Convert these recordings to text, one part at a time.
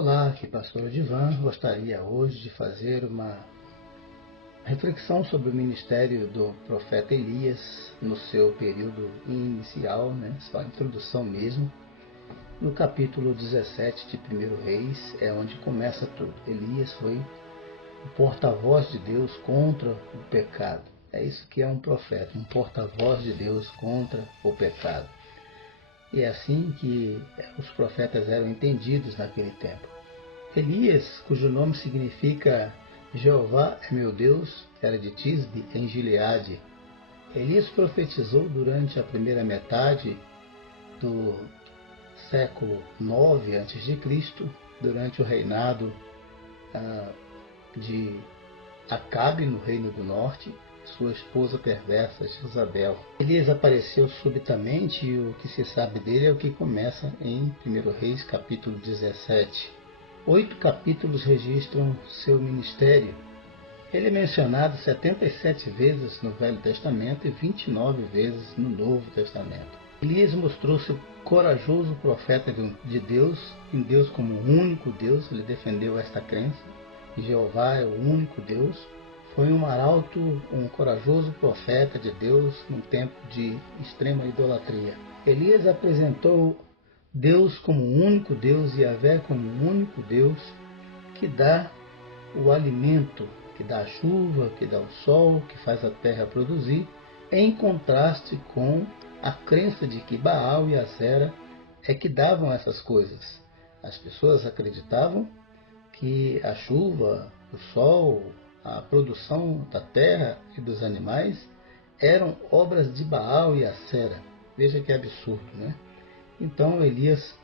Olá, aqui Pastor Odivan. Gostaria hoje de fazer uma reflexão sobre o ministério do profeta Elias no seu período inicial, só a introdução mesmo. No capítulo 17 de 1 Reis é onde começa tudo. Elias foi o porta-voz de Deus contra o pecado. É isso que é um profeta, um porta-voz de Deus contra o pecado. E é assim que os profetas eram entendidos naquele tempo. Elias, cujo nome significa Jeová é meu Deus, era de Tisbe, em Gileade. Elias profetizou durante a primeira metade do século 9 a.C., durante o reinado de Acabe no Reino do Norte, sua esposa perversa, Jezabel. Elias apareceu subitamente e o que se sabe dele é o que começa em 1 Reis, capítulo 17. 8 capítulos registram seu ministério. Ele é mencionado 77 vezes no Velho Testamento e 29 vezes no Novo Testamento. Elias mostrou-se corajoso profeta de Deus, em Deus como o único Deus. Ele defendeu esta crença. Jeová é o único Deus. Foi um arauto, um corajoso profeta de Deus num tempo de extrema idolatria. Elias apresentou Deus como o único Deus e Yahvé como o único Deus que dá o alimento, que dá a chuva, que dá o sol, que faz a terra produzir, em contraste com a crença de que Baal e Asera é que davam essas coisas. As pessoas acreditavam que a chuva, o sol, a produção da terra e dos animais eram obras de Baal e Asera. Veja que absurdo, Então Elias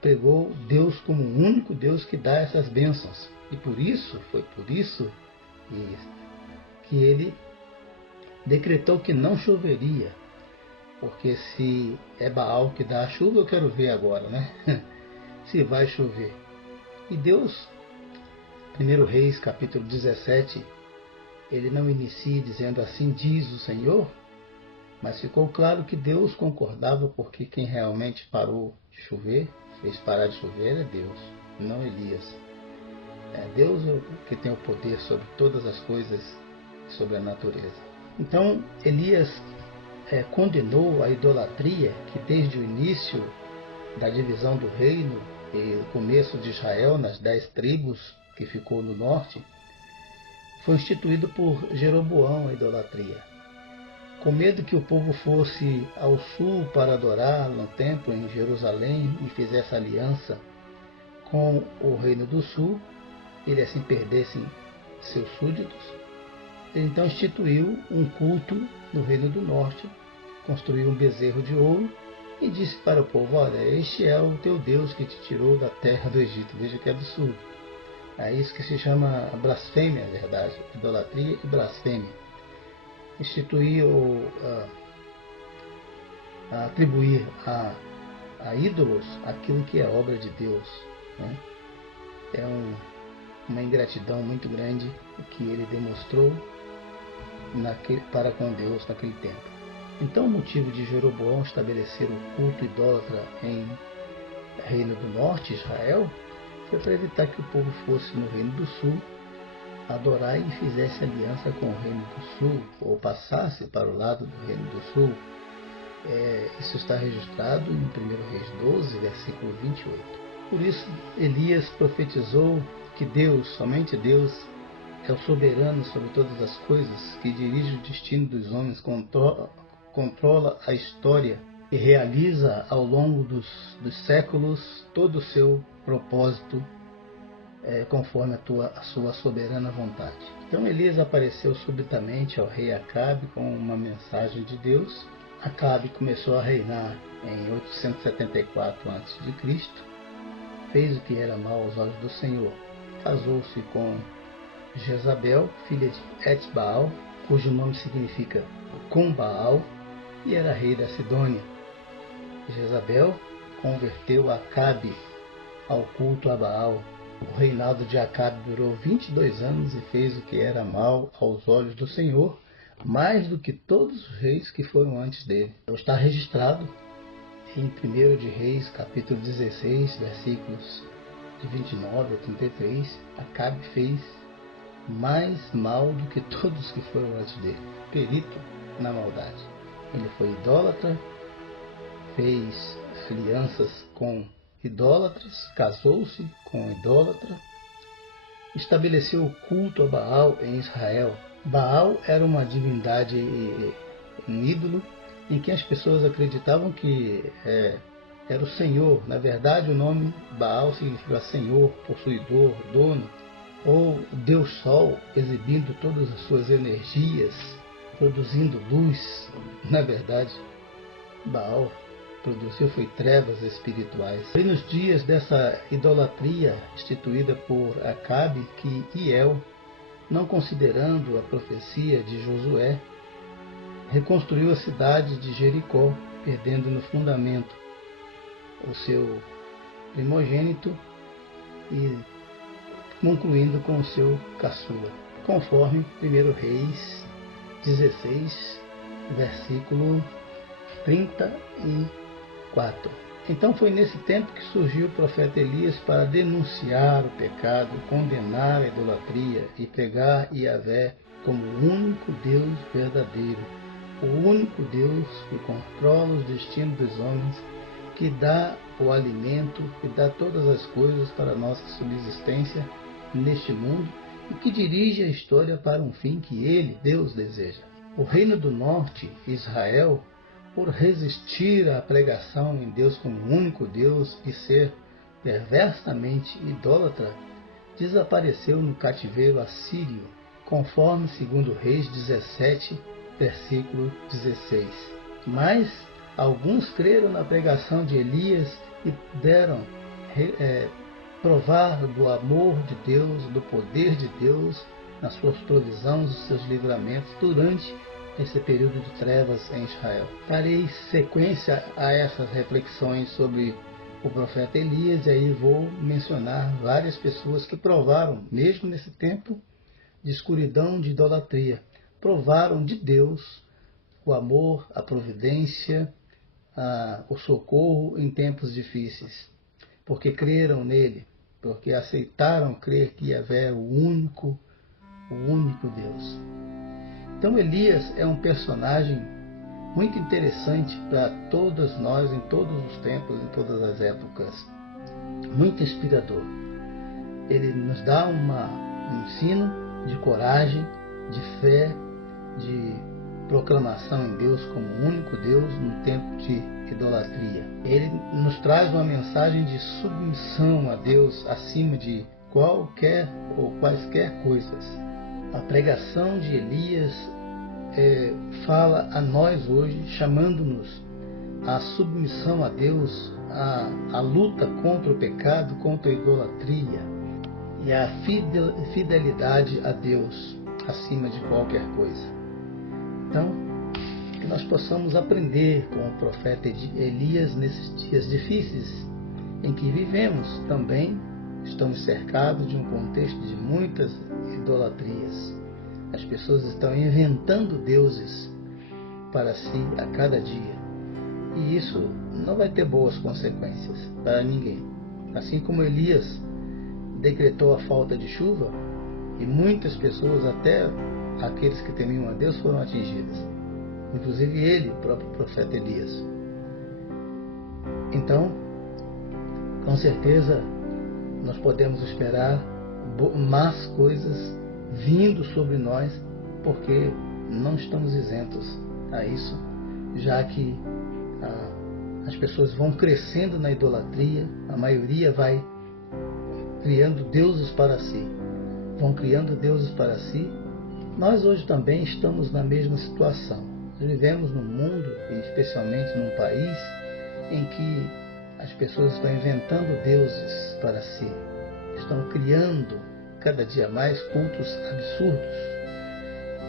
pregou Deus como o único Deus que dá essas bênçãos. E foi por isso que ele decretou que não choveria. Porque se é Baal que dá a chuva, eu quero ver agora, se vai chover. E Deus, 1 Reis, capítulo 17, ele não inicia dizendo assim diz o Senhor, mas ficou claro que Deus concordava, porque quem realmente parou de chover, fez parar de chover, é Deus, não Elias. É Deus que tem o poder sobre todas as coisas, sobre a natureza. Então Elias condenou a idolatria que desde o início da divisão do reino e o começo de Israel, nas 10 tribos que ficou no norte, foi instituído por Jeroboão a idolatria. Com medo que o povo fosse ao sul para adorar no templo em Jerusalém e fizesse aliança com o reino do sul, ele assim perdessem seus súditos, ele então instituiu um culto no reino do norte, construiu um bezerro de ouro e disse para o povo: olha, este é o teu Deus que te tirou da terra do Egito. Veja que absurdo. É isso que se chama blasfêmia, na verdade, idolatria e blasfêmia. Instituir atribuir a ídolos aquilo que é obra de Deus. É uma ingratidão muito grande que ele demonstrou para com Deus naquele tempo. Então o motivo de Jeroboão estabelecer o culto idólatra em Reino do Norte, Israel, foi para evitar que o povo fosse no Reino do Sul adorar e fizesse aliança com o Reino do Sul, ou passasse para o lado do Reino do Sul. Isso está registrado em 1 Reis 12, versículo 28. Por isso, Elias profetizou que Deus, somente Deus, é o soberano sobre todas as coisas, que dirige o destino dos homens, controla a história e realiza ao longo dos séculos todo o seu propósito conforme a sua soberana vontade. Então Elias apareceu subitamente ao rei Acabe com uma mensagem de Deus. Acabe começou a reinar em 874 a.C., fez o que era mal aos olhos do Senhor. Casou-se com Jezabel, filha de Etbaal, cujo nome significa com Baal, e era rei da Sidônia. Jezabel converteu Acabe ao culto a Baal. O reinado de Acabe durou 22 anos e fez o que era mal aos olhos do Senhor, mais do que todos os reis que foram antes dele. Está registrado em 1 de Reis, capítulo 16, versículos de 29 a 33, Acabe fez mais mal do que todos que foram antes dele, perito na maldade. Ele foi idólatra, fez alianças com idólatras, casou-se com idólatra, estabeleceu o culto a Baal em Israel. Baal era uma divindade, um ídolo, em que as pessoas acreditavam que era o Senhor. Na verdade, o nome Baal significa Senhor, possuidor, dono, ou Deus Sol, exibindo todas as suas energias, produzindo luz. Na verdade, Baal produziu foi trevas espirituais. Foi nos dias dessa idolatria instituída por Acabe que Hiel, não considerando a profecia de Josué, reconstruiu a cidade de Jericó, perdendo no fundamento o seu primogênito e concluindo com o seu caçula, conforme 1 Reis 16, versículo 34. Então foi nesse tempo que surgiu o profeta Elias para denunciar o pecado, condenar a idolatria e pregar Yahvé como o único Deus verdadeiro, o único Deus que controla os destinos dos homens, que dá o alimento, que dá todas as coisas para a nossa subsistência neste mundo e que dirige a história para um fim que Ele, Deus, deseja. O Reino do Norte, Israel, por resistir à pregação em Deus como único Deus e ser perversamente idólatra, desapareceu no cativeiro assírio, conforme 2 Reis 17, versículo 16. Mas alguns creram na pregação de Elias e puderam provar do amor de Deus, do poder de Deus, nas suas provisões, os seus livramentos durante esse período de trevas em Israel. Darei sequência a essas reflexões sobre o profeta Elias e aí vou mencionar várias pessoas que provaram, mesmo nesse tempo de escuridão, de idolatria, provaram de Deus o amor, a providência, o socorro em tempos difíceis, porque creram nele, porque aceitaram crer que Yahvé é o único Deus. Então Elias é um personagem muito interessante para todos nós, em todos os tempos, em todas as épocas. Muito inspirador. Ele nos dá um ensino de coragem, de fé, de proclamação em Deus como o único Deus num tempo de idolatria. Ele nos traz uma mensagem de submissão a Deus acima de qualquer ou quaisquer coisas. A pregação de Elias fala a nós hoje, chamando-nos à submissão a Deus, à luta contra o pecado, contra a idolatria e à fidelidade a Deus acima de qualquer coisa. Então, que nós possamos aprender com o profeta Elias nesses dias difíceis em que vivemos. Também estamos cercados de um contexto de muitas idolatrias. As pessoas estão inventando deuses para si a cada dia. E isso não vai ter boas consequências para ninguém. Assim como Elias decretou a falta de chuva, e muitas pessoas, até aqueles que temiam a Deus, foram atingidas. Inclusive ele, o próprio profeta Elias. Então, com certeza, nós podemos esperar más coisas vindo sobre nós, porque não estamos isentos a isso, já que as pessoas vão crescendo na idolatria, a maioria vai criando deuses para si. Vão criando deuses para si. Nós hoje também estamos na mesma situação. Nós vivemos num mundo, e especialmente num país, em que as pessoas estão inventando deuses para si. Estão criando cada dia mais cultos absurdos,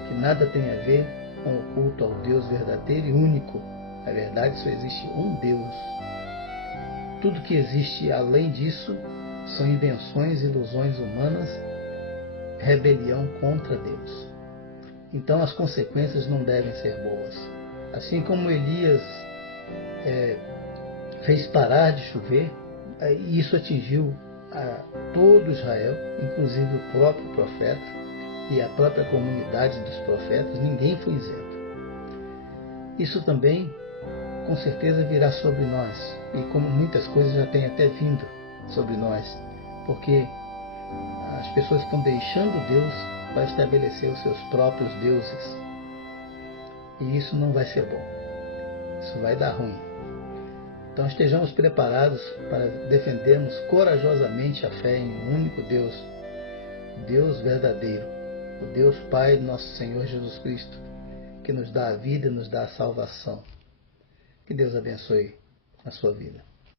que nada tem a ver com o culto ao Deus verdadeiro e único. Na verdade, só existe um Deus. Tudo que existe além disso são invenções, ilusões humanas, rebelião contra Deus. Então as consequências não devem ser boas. Assim como Elias fez parar de chover, isso atingiu a todo Israel, inclusive o próprio profeta e a própria comunidade dos profetas, ninguém foi isento. Isso também, com certeza, virá sobre nós, e como muitas coisas já têm até vindo sobre nós, porque as pessoas estão deixando Deus para estabelecer os seus próprios deuses. E isso não vai ser bom. Isso vai dar ruim. Então estejamos preparados para defendermos corajosamente a fé em um único Deus, Deus verdadeiro, o Deus Pai do nosso Senhor Jesus Cristo, que nos dá a vida e nos dá a salvação. Que Deus abençoe a sua vida.